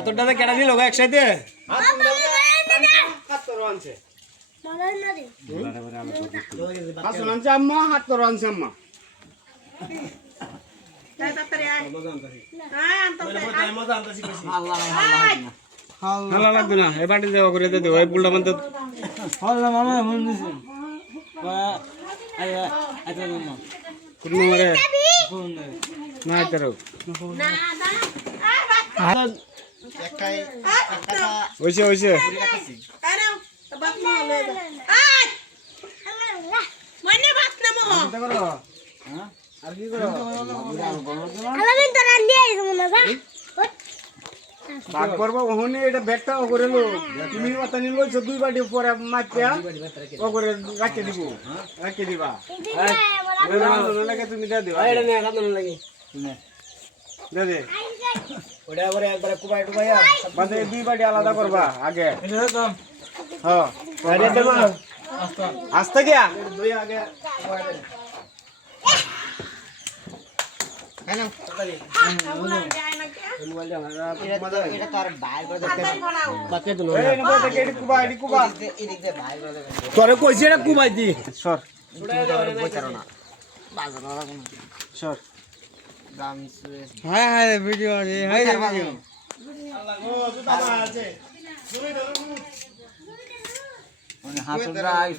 হাতটাতে কেটে দিল গো একসাথে আম্মা হাত তো রানছে আম্মা ভালো লাগবে না এ বাটি দেওয়া করে দেবো এই বুলটা মানে না তারও হয়েছে হয়েছে আর কি করো ভাগ করবো ওখানে এটা ব্যাগটা ও করে লো তুমি কথা নিয়ে লইছো দুই বাটি পরে মাইপা ও করে রাখতে দিব রাখতে দিবা লাগে তুমি দে দিবা এটা নিয়ে কাঁদন লাগে দে দে ওটা আবার একবার কুবাই টুবাইয়া বাদে দুই বাটি আলাদা করবা আগে হ্যাঁ আরে দেবো আস্তে গিয়া দুই আগে হ্যালো তোরে কইছি এটা কুবাই দি সর হ্যাঁ হ্যাঁ ভিডিও হ্যাঁ ভিডিও